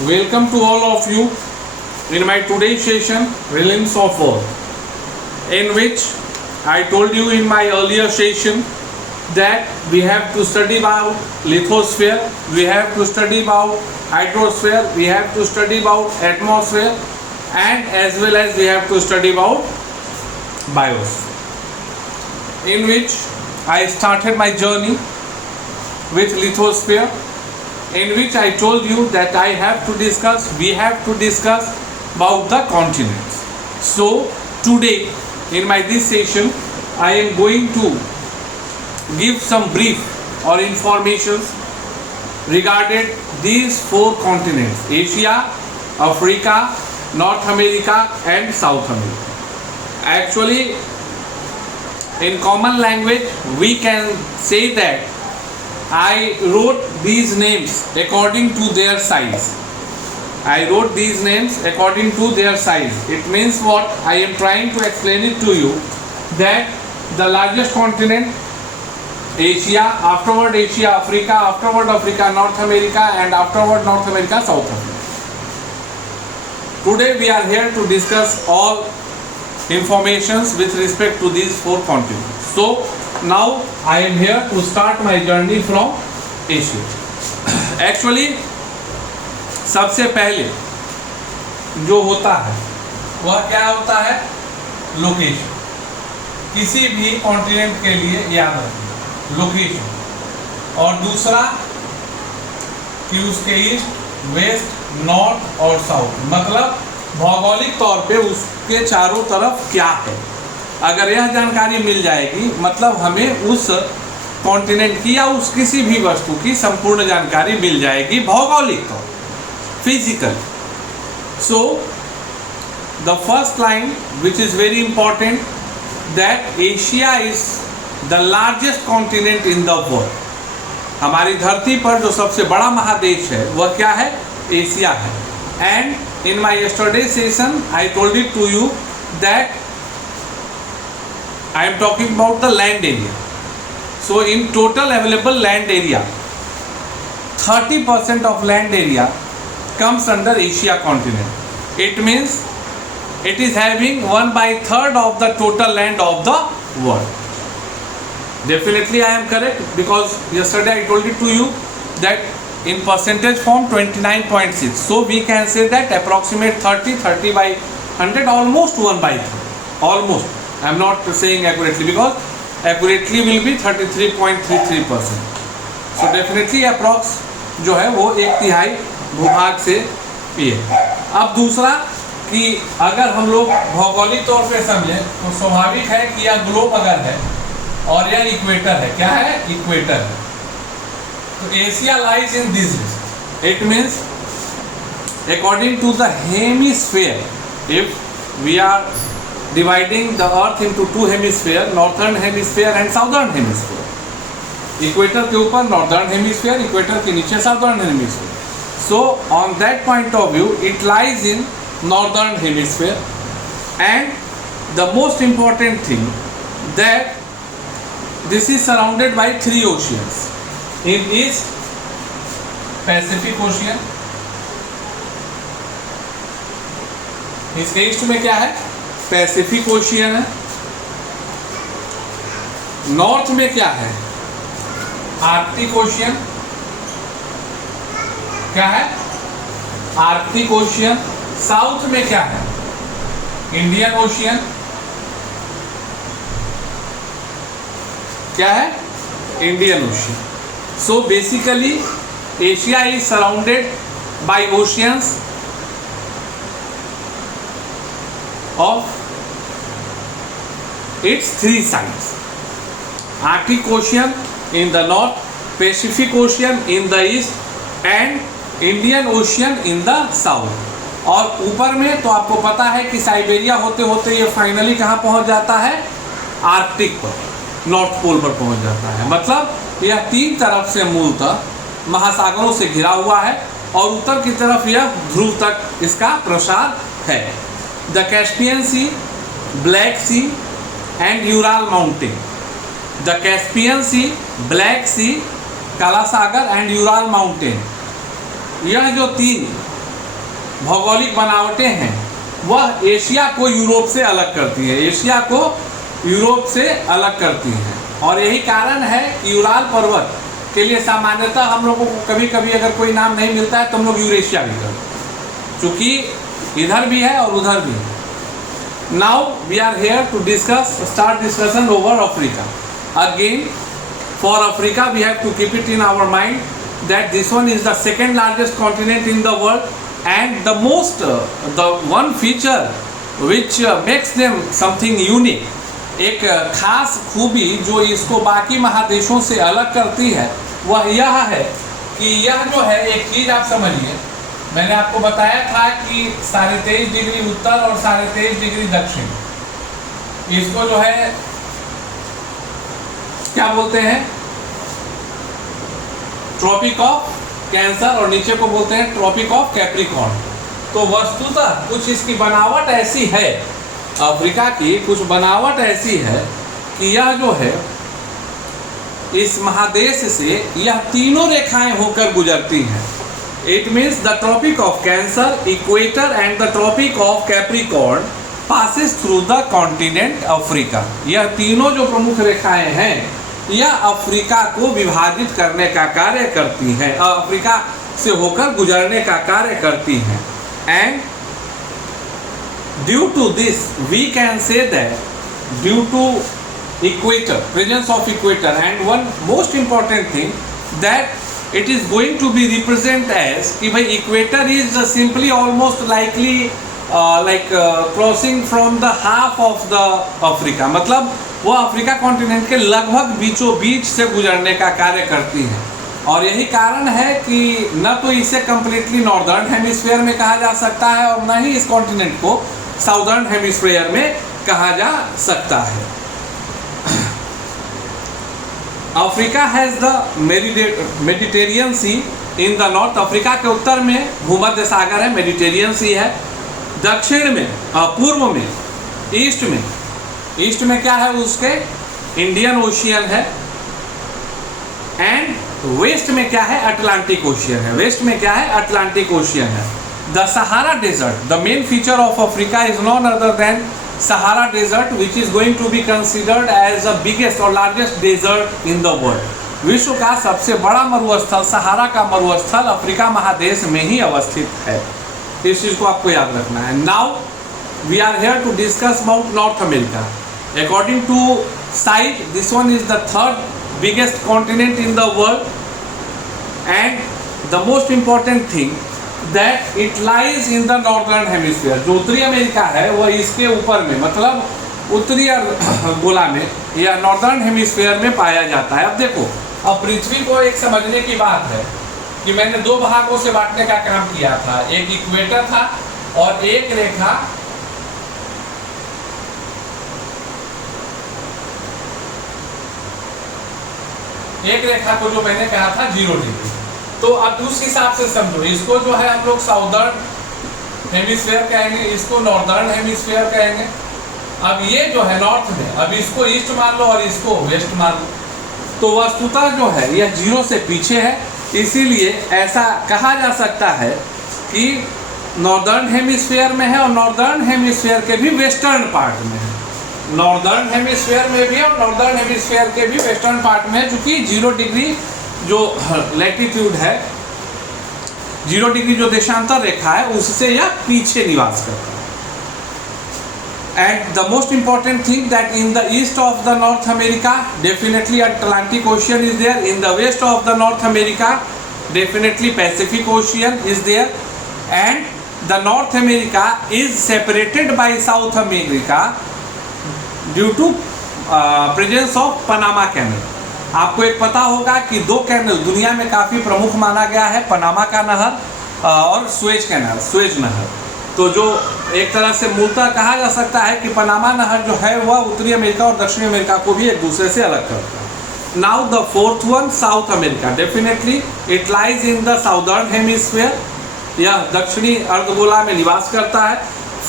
Welcome to all of you in my today's session, Realms of Earth, in which I told you in my earlier session that we have to study about lithosphere, we have to study about hydrosphere, we have to study about atmosphere, and as well as we have to study about biosphere, in which I started my journey with lithosphere, in which I told you that we have to discuss about the continents. So today in this session I am going to give some brief or informations regarding these four continents: Asia, Africa, North America and South America. Actually, in common language we can say that I wrote these names according to their size. I wrote these names according to their size. It means what? I am trying to explain it to you that the largest continent Asia, afterward Asia, Africa, afterward Africa, North America, and afterward North America, South America. Today we are here to discuss all informations with respect to these four continents. So now I am here to start my journey from Asia. Actually सबसे पहले जो होता है वह क्या होता है? Location. किसी भी कॉन्टिनेंट के लिए याद रखिए लोकेशन. और दूसरा कि उसके ईस्ट, वेस्ट, नॉर्थ और साउथ, मतलब भौगोलिक तौर पे उसके चारों तरफ क्या है. अगर यह जानकारी मिल जाएगी मतलब हमें उस कॉन्टिनेंट की या उस किसी भी वस्तु की संपूर्ण जानकारी मिल जाएगी भौगोलिक तौर, physical. So the first line which is very important that Asia is the largest continent in the world. हमारी धरती पर जो सबसे बड़ा महादेश है वह क्या है? एशिया है. And in my yesterday session I told it to you that I am talking about the land area. So in total available land area, 30% of land area comes under Asia continent. It means it is having 1/3 of the total land of the world. Definitely I am correct, because yesterday I told it to you that in percentage form 29.6. So we can say that approximate 30 by 100, almost 1/3. Almost. I am not saying accurately, because accurately will be 33.33%. So definitely approx जो है वो 1/3 भूभाग से ये. अब दूसरा कि अगर हम लोग भौगोलिक तौर पे समझें तो स्वाभाविक है कि यह ग्लोब अगर है और यह इक्वेटर है. क्या है? इक्वेटर है. तो Asia lies in this. It means according to the hemisphere, if we are dividing the earth into two hemisphere, northern hemisphere and southern hemisphere. Equator के ऊपर नॉर्दर्न हेमिस्फीयर, इक्वेटर के नीचे southern hemisphere. So on that point of view it lies in northern hemisphere. And the most important thing that this is surrounded by 3 oceans. In east Pacific ocean, इसके east में क्या है? Pacific ocean है. North में क्या है? Arctic ocean. क्या है? Arctic ocean. साउथ में क्या है? Indian ocean. क्या है? Indian ocean. So basically Asia is surrounded by oceans of its 3 sides: Arctic Ocean in the north, Pacific Ocean in the east and Indian Ocean in the south. और ऊपर में तो आपको पता है कि साइबेरिया होते होते ये फाइनली कहाँ पहुँच जाता है? आर्कटिक पर, नॉर्थ पोल पर पहुँच जाता है. मतलब यह 3 तरफ से मूलतः महासागरों से घिरा हुआ है और उत्तर की तरफ यह ध्रुव तक इसका प्रसार है. The Caspian Sea, Black Sea and Ural Mountain. The Caspian Sea, Black Sea, काला सागर एंड यूराल माउंटेन, यह जो 3 भौगोलिक बनावटें हैं वह एशिया को यूरोप से अलग करती है, एशिया को यूरोप से अलग करती हैं। और यही कारण है कि यूराल पर्वत के लिए सामान्यतः हम लोगों को कभी कभी अगर कोई नाम नहीं मिलता है तो हम लोग यूरेशिया भी करते हैं, क्योंकि इधर भी है और उधर भी है। Now we are here to start discussion over Africa. Again for Africa we have to keep it in our mind that this one is the second largest continent in the world and the one feature which makes them something unique, एक खास खूबी जो इसको बाकी महादेशों से अलग करती है वह यह है कि यह जो है एक चीज़ आप समझिए, मैंने आपको बताया था कि 23.5 डिग्री उत्तर और 23.5 डिग्री दक्षिण, इसको जो है क्या बोलते हैं, ट्रॉपिक ऑफ कैंसर, और नीचे को बोलते हैं ट्रॉपिक ऑफ कैप्रिकॉर्न। तो वस्तुतः कुछ इसकी बनावट ऐसी है, अफ्रीका की कुछ बनावट ऐसी है कि यह जो है इस महादेश से यह तीनों रेखाएं होकर गुजरती हैं। It means the tropic of Cancer, equator and the tropic of Capricorn passes through the continent Africa. यह तीनों जो प्रमुख रेखाएं हैं यह अफ्रीका को विभाजित करने का कार्य करती हैं, अफ्रीका से होकर गुजरने का कार्य करती हैं। And due to this we can say that due to equator, presence of equator, and one most important thing that it is going to be represent as कि भाई equator is simply almost likely crossing from the half of the Africa, मतलब वो Africa continent के लगभग बीचों बीच से गुजरने का कार्य करती है। और यही कारण है कि न तो इसे कम्प्लीटली नॉर्दर्न हेमिस्फीयर में कहा जा सकता है और न ही इस कॉन्टिनेंट को साउदर्न हेमिस्फीयर में कहा जा सकता है। Africa has the Mediterranean sea in the north, Africa के उत्तर में भूमध्य सागर है, मेडिटेरियन सी है। दक्षिण में, पूर्व में, ईस्ट में क्या है उसके, इंडियन ओशियन है। एंड वेस्ट में क्या है, अटलांटिक ओशियन है, वेस्ट में क्या है, अटलांटिक ओशियन है। The Sahara desert, the main feature of Africa is none other than Sahara desert which is going to be considered as the biggest और largest desert in the world. विश्व का सबसे बड़ा मरुस्थल, सहारा का मरुस्थल अफ्रीका महादेश में ही अवस्थित है। इस चीज को आपको याद रखना है। Now we are here to discuss about North America. According to site, this one is the third biggest continent in the world, and the most important thing that it lies in the northern hemisphere. जो उत्तरी America है वह इसके ऊपर में, मतलब उत्तरी गोला में या नॉर्दर्न हेमिस्फीयर में पाया जाता है। अब देखो, अब पृथ्वी को एक समझने की बात है कि मैंने दो भागों से बांटने का काम किया था, एक इक्वेटर था और एक रेखा को जो मैंने कहा था 0 डिग्री। तो अब उस हिसाब से समझो, इसको जो है हम लोग साउदर्न हेमिस्फीयर कहेंगे, इसको नॉर्दर्न हेमिस्फीयर कहेंगे। अब ये जो है नॉर्थ में, अब इसको ईस्ट मान लो और इसको वेस्ट मान लो, तो वस्तुतः जो है यह 0 से पीछे है। इसीलिए ऐसा कहा जा सकता है कि नॉर्दर्न हेमिस्फीयर में है और नॉर्दर्न हेमिस्फीयर के भी वेस्टर्न पार्ट में है, नॉर्दर्न हेमिस्फीयर में भी और नॉर्दर्न हेमिस्फीयर के भी वेस्टर्न पार्ट में है, क्योंकि 0 डिग्री जो लैटिट्यूड है, 0 डिग्री जो देशांतर रेखा है उससे यह पीछे निवास करता है। And the most important thing that in the east of the North America definitely Atlantic Ocean is there, in the west of the North America definitely Pacific Ocean is there, and the North America is separated by South America due to presence of Panama Canal. आपको एक पता होगा कि 2 canal दुनिया में काफ़ी प्रमुख माना गया है, पनामा का नहर और स्वेज कैनल, स्वेज नहर। तो जो एक तरह से मूलतः कहा जा सकता है कि पनामा नहर जो है वह उत्तरी अमेरिका और दक्षिणी अमेरिका को भी एक दूसरे से अलग करता है। Now the fourth one, south America, definitely it lies in the southern hemisphere, यह दक्षिणी अर्धगोला में निवास करता है,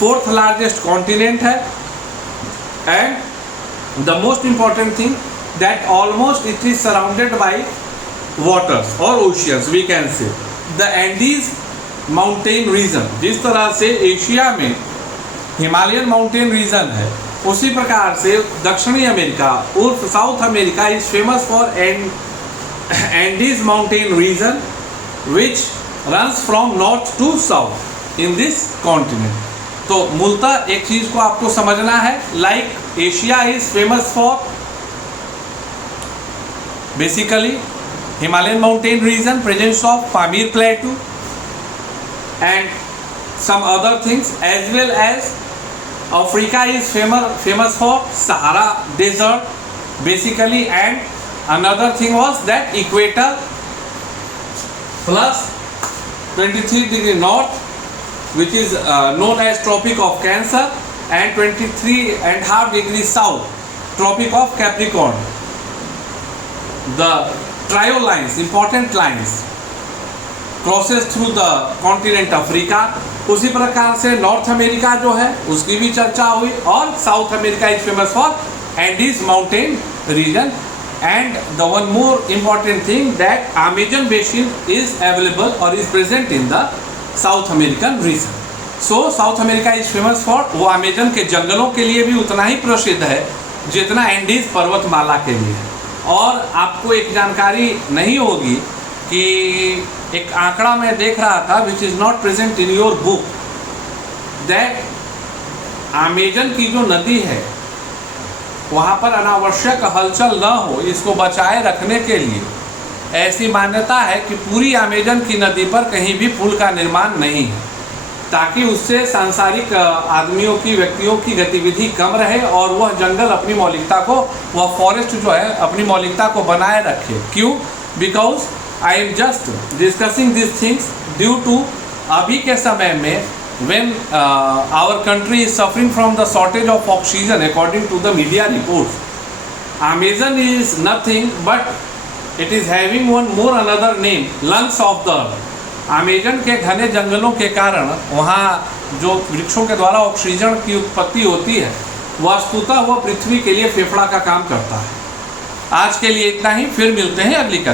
4th लार्जेस्ट कॉन्टिनेंट है। And the most important thing that almost it is surrounded by waters or oceans, we can say. The Andes mountain region, जिस तरह से एशिया में हिमालयन माउंटेन रीजन है, उसी प्रकार से दक्षिणी अमेरिका उर्फ South America is famous for Andes mountain region which runs from north to south in this continent. तो मूलतः एक चीज को आपको समझना है, like Asia is famous for basically Himalayan mountain region, presence of Pamir plateau and some other things, as well as Africa is famous for Sahara desert basically, and another thing was that equator plus 23° north, which is known as Tropic of Cancer, and 23.5 degrees south, Tropic of Capricorn. The trio lines, important lines, crosses through the continent Africa. उसी प्रकार से north America जो है उसकी भी चर्चा हुई, और South America is famous for Andes mountain region, and the one more important thing that Amazon basin is available और is present in the South American region. So South America is famous for, वो Amazon के जंगलों के लिए भी उतना ही प्रसिद्ध है जितना एंडीज पर्वतमाला के लिए है। और आपको एक जानकारी नहीं होगी कि एक आंकड़ा मैं देख रहा था which is not present in your book, that Amazon की जो नदी है वहाँ पर अनावश्यक हलचल न हो, इसको बचाए रखने के लिए ऐसी मान्यता है कि पूरी अमेजन की नदी पर कहीं भी पुल का निर्माण नहीं है, ताकि उससे सांसारिक आदमियों की, व्यक्तियों की गतिविधि कम रहे और वह जंगल अपनी मौलिकता को, वह फॉरेस्ट जो है अपनी मौलिकता को बनाए रखे। क्यों? Because I am just discussing this things due to अभी के समय में when our country is suffering from the shortage of oxygen according to the media reports. Amazon is nothing but it is having one more another name, lungs of the earth. Amazon के घने जंगलों के कारण वहाँ जो वृक्षों के द्वारा ऑक्सीजन की उत्पत्ति होती है, वस्तुतः वह पृथ्वी के लिए फेफड़ा का काम करता है। आज के लिए इतना ही, फिर मिलते हैं अगली कक्षा।